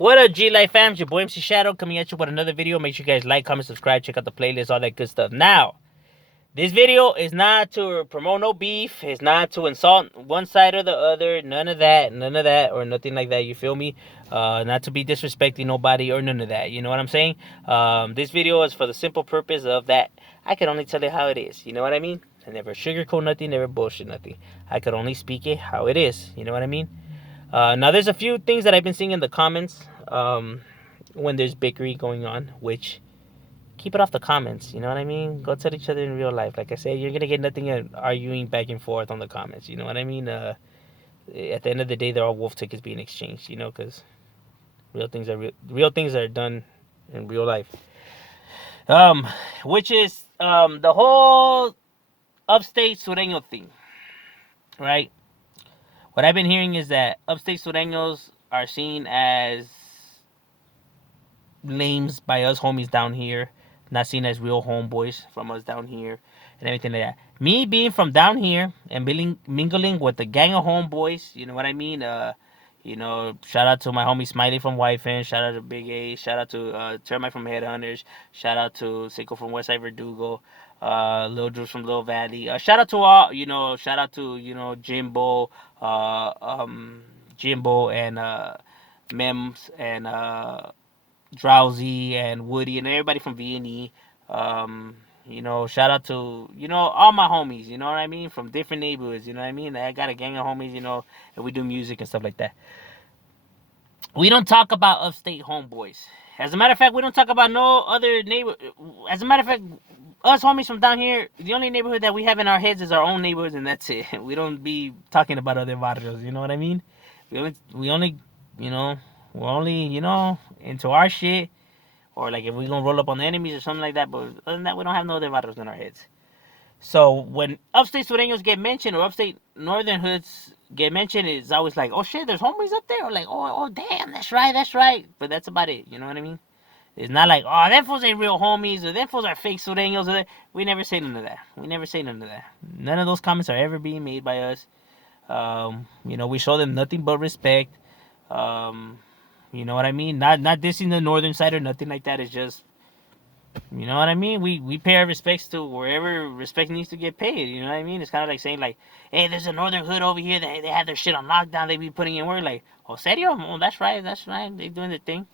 What up, G-Life fams? Your boy MC Shadow coming at you with another video. Make sure you guys like, comment, subscribe, check out the playlist, all that good stuff. Now, this video is not to promote no beef. It's not to insult one side or the other. None of that, or nothing like that. You feel me? Not to be disrespecting nobody or none of that. You know what I'm saying? This video is for the simple purpose of that I can only tell you how it is. You know what I mean? I never sugarcoat nothing, never bullshit nothing. I could only speak it how it is. You know what I mean? Now, there's a few things that I've been seeing in the comments when there's bickering going on, which keep it off the comments. You know what I mean? Go tell each other in real life. Like I said, you're gonna get nothing arguing back and forth on the comments. You know what I mean? At the end of the day, they're all wolf tickets being exchanged. You know, because real things are done in real life. Which is the whole upstate sureño thing, right? What I've been hearing is that upstate sureños are seen as lames by us homies down here, not seen as real homeboys from us down here, and everything like that. Me being from down here and mingling with the gang of homeboys, you know what I mean? Shout out to my homie Smiley from Whitefin, shout out to Big A, shout out to Termite from Headhunters, shout out to Seiko from Westside Verdugo, Lil Juice from Little Valley. Shout out to all, shout out to, Jimbo and Mems and Drowsy and Woody and everybody from V&E. Shout out to, all my homies, you know what I mean? From different neighborhoods, you know what I mean? I got a gang of homies, and we do music and stuff like that. We don't talk about upstate homeboys. As a matter of fact, we don't talk about no other neighbor. As a matter of fact, us homies from down here, the only neighborhood that we have in our heads is our own neighborhoods, and that's it. We don't be talking about other barrios, you know what I mean? We're only, into our shit, or like if we're gonna roll up on the enemies or something like that. But other than that, we don't have no other barrios in our heads. So when upstate sureños get mentioned or upstate northern hoods get mentioned, it's always like, oh shit, there's homies up there. Or like, oh damn, that's right. But that's about it. You know what I mean? It's not like, oh, them fools ain't real homies, or them fools are fake sureños. We never say none of that. None of those comments are ever being made by us. We show them nothing but respect. You know what I mean? Not dissing the northern side or nothing like that. It's just, you know what I mean? We pay our respects to wherever respect needs to get paid. You know what I mean? It's kind of like saying, like, hey, there's a northern hood over here. They have their shit on lockdown. They be putting in work. Like, oh, serio? Oh, that's right. They doing their thing.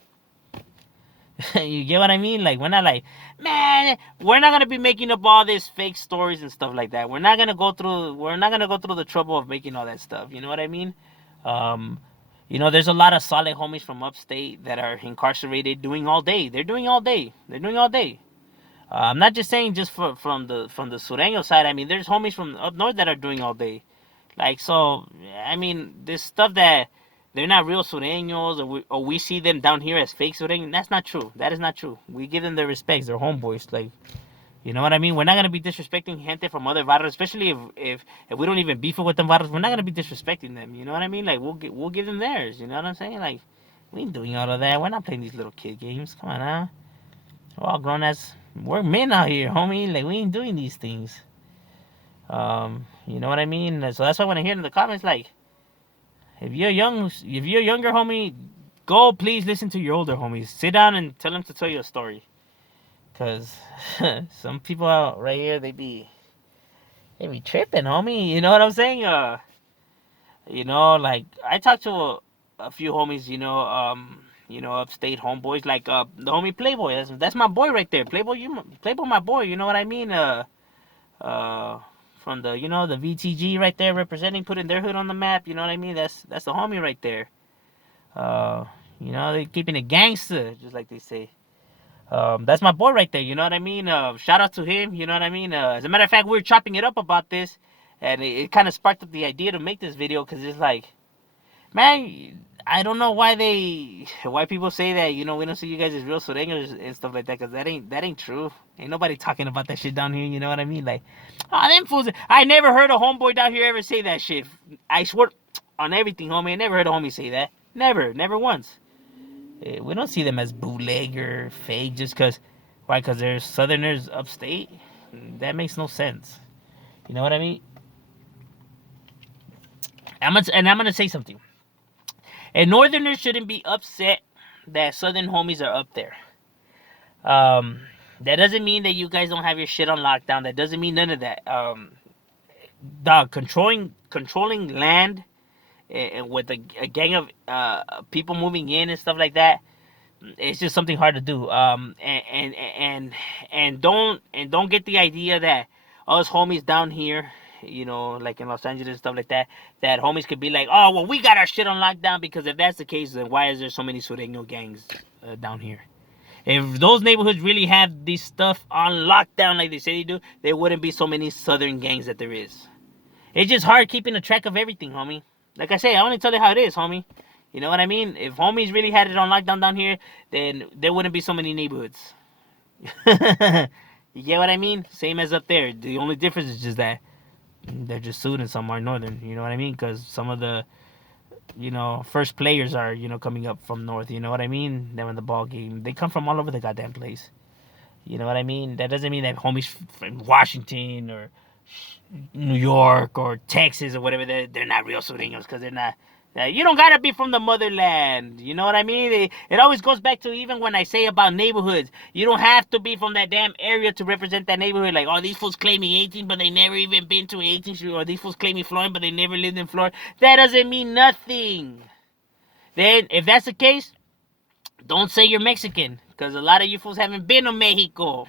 You get what I mean? Like, we're not like, man, we're not gonna be making up all these fake stories and stuff like that. We're not gonna go through the trouble of making all that stuff. You know what I mean? There's a lot of solid homies from upstate that are incarcerated doing all day. They're doing all day. I'm not just saying just from the Sureño side. I mean, there's homies from up north that are doing all day. Like, so, I mean, this stuff that they're not real Sureños, or we see them down here as fake Sureños, that's not true. That is not true. We give them their respects. They're homeboys. Like, you know what I mean? We're not going to be disrespecting gente from other barrios, especially if we don't even beef with them barrios. We're not going to be disrespecting them. You know what I mean? Like, we'll give them theirs. You know what I'm saying? Like, we ain't doing all of that. We're not playing these little kid games. Come on now. We're all grown as... We're men out here, homie. Like, we ain't doing these things. You know what I mean? So that's why when I hear in the comments, like, if you're younger, homie, go please listen to your older homies. Sit down and tell them to tell you a story. Because some people out right here, they be tripping, homie. You know what I'm saying? Like, I talked to a few homies, upstate homeboys, like the homie Playboy. That's my boy right there. Playboy, my boy. You know what I mean? From the the VTG right there representing, putting their hood on the map. You know what I mean? That's the homie right there. They keeping it gangster, just like they say. That's my boy right there. You know what I mean? Shout out to him. You know what I mean? As a matter of fact, we were chopping it up about this, and it kind of sparked up the idea to make this video, because it's like, man, I don't know why people say that, we don't see you guys as real Sureños and stuff like that, because that ain't true. Ain't nobody talking about that shit down here, you know what I mean? Like, them fools. I never heard a homeboy down here ever say that shit. I swear on everything, homie. I never heard a homie say that. Never once. We don't see them as bootleg or fake just because, why? Because they're Southerners upstate? That makes no sense. You know what I mean? I'm gonna say something. And Northerners shouldn't be upset that southern homies are up there. Um, that doesn't mean that you guys don't have your shit on lockdown. That doesn't mean none of that. Dog, controlling land and with a gang of people moving in and stuff like that, it's just something hard to do. And don't get the idea that us homies down here, like in Los Angeles and stuff like that, that homies could be like, oh well, we got our shit on lockdown, because if that's the case, then why is there so many Sureño gangs down here? If those neighborhoods really have this stuff on lockdown like they say they do, there wouldn't be so many southern gangs that there is. It's just hard keeping a track of everything, homie. Like I say, I only tell you how it is, homie. You know what I mean? If homies really had it on lockdown down here, then there wouldn't be so many neighborhoods. You get what I mean? Same as up there. The only difference is just that they're just sued and some are northern. You know what I mean? Because some of the, first players are, coming up from north. You know what I mean? Them in the ball game. They come from all over the goddamn place. You know what I mean? That doesn't mean that homies from Washington or New York or Texas or whatever, they're not real Sureños, because they're not. You don't gotta be from the motherland. You know what I mean? It always goes back to, even when I say about neighborhoods, you don't have to be from that damn area to represent that neighborhood. Like, oh, these fools claiming 18, but they never even been to 18th Street, or these fools claiming Florida, but they never lived in Florida. That doesn't mean nothing. Then, if that's the case, don't say you're Mexican, because a lot of you fools haven't been to Mexico.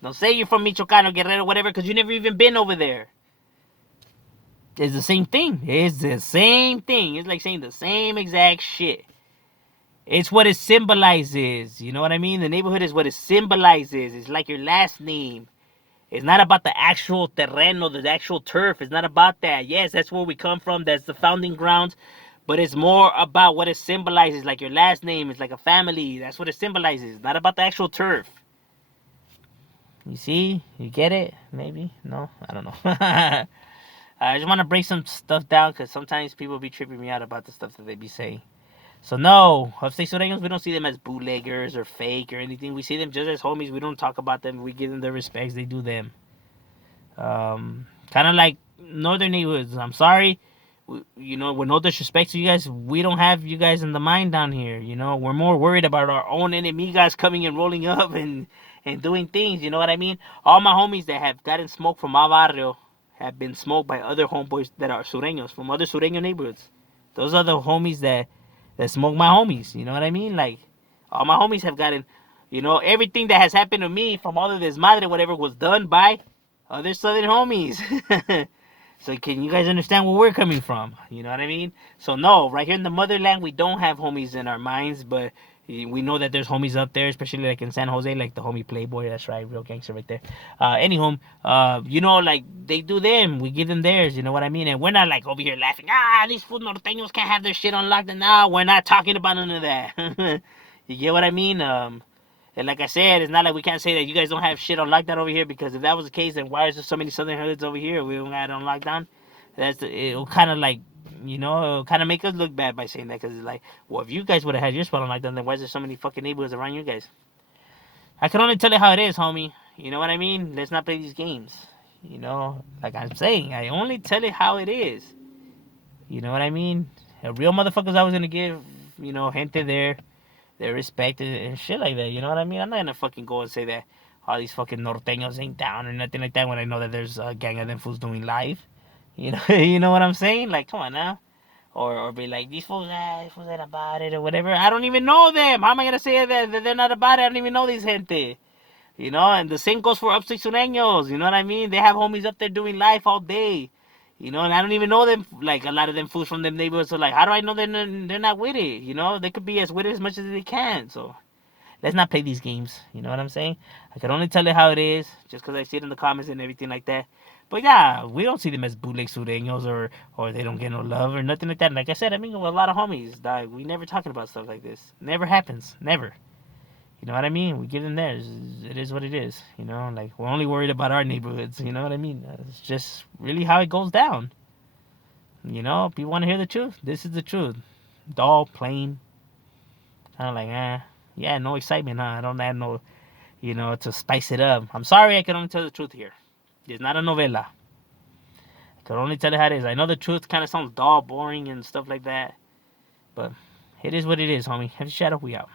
Don't say you're from Michoacán or Guerrero, whatever, because you never even been over there. It's the same thing. It's the same thing. It's like saying the same exact shit. It's what it symbolizes. You know what I mean? The neighborhood is what it symbolizes. It's like your last name. It's not about the actual terreno, the actual turf. It's not about that. Yes, that's where we come from. That's the founding grounds. But it's more about what it symbolizes. Like your last name is like a family. That's what it symbolizes. Not about the actual turf. You see? You get it? Maybe? No? I don't know. I just want to break some stuff down, because sometimes people be tripping me out about the stuff that they be saying. So no, upstate Sureños, we don't see them as bootleggers or fake or anything. We see them just as homies. We don't talk about them. We give them their respects. They do them. Kind of like northern neighborhoods. I'm sorry. With no disrespect to you guys, we don't have you guys in the mind down here. We're more worried about our own guys coming and rolling up and doing things. You know what I mean? All my homies that have gotten smoked from my barrio have been smoked by other homeboys that are Sureños, from other Sureño neighborhoods. Those are the homies that smoke my homies. You know what I mean? Like, all my homies have gotten, everything that has happened to me from all of this madre, whatever, was done by other southern homies. So can you guys understand where we're coming from? You know what I mean? So no, right here in the motherland, we don't have homies in our minds, but we know that there's homies up there, especially like in San Jose, like the homie Playboy. That's right, real gangster right there. Anyhow, like they do them, we give them theirs. You know what I mean? And we're not like over here laughing. These food norteños can't have their shit on lockdown. No, we're not talking about none of that. You get what I mean? And like I said, it's not like we can't say that you guys don't have shit on lockdown over here, because if that was the case, then why is there so many southern hoods over here we don't have it on lockdown? It'll kind of like, it'll kind of make us look bad by saying that, because it's like, well, if you guys would have had your spot on lockdown, then why is there so many fucking neighborhoods around you guys? I can only tell you how it is, homie. You know what I mean? Let's not play these games. Like I'm saying, I only tell you how it is. You know what I mean? A real motherfuckers I was gonna give, gente there. They're respected and shit like that. You know what I mean? I'm not gonna fucking go and say that all these fucking norteños ain't down or nothing like that when I know that there's a gang of them fools doing live. You know what I'm saying? Like, come on now. Or be like, these fools ain't about it or whatever. I don't even know them. How am I gonna say that they're not about it? I don't even know these gente. And the same goes for upstate Sureños. You know what I mean? They have homies up there doing life all day. And I don't even know them, like, a lot of them fools from them neighborhoods. So, like, how do I know they're not with it? They could be as with it as much as they can. So, let's not play these games. You know what I'm saying? I can only tell you how it is, just because I see it in the comments and everything like that. But, yeah, we don't see them as bootleg Sureños or they don't get no love or nothing like that. And like I said, I mean, with a lot of homies, dog, we never talking about stuff like this. Never happens. Never. You know what I mean? We give them theirs. It is what it is. Like, we're only worried about our neighborhoods. You know what I mean? It's just really how it goes down. People want to hear the truth. This is the truth. Dull, plain. Kind of like, yeah, no excitement, huh? I don't have no, to spice it up. I'm sorry, I can only tell the truth here. It's not a novela. I can only tell you how it is. I know the truth kind of sounds dull, boring, and stuff like that. But It is what it is, homie. Have a shadow. We out.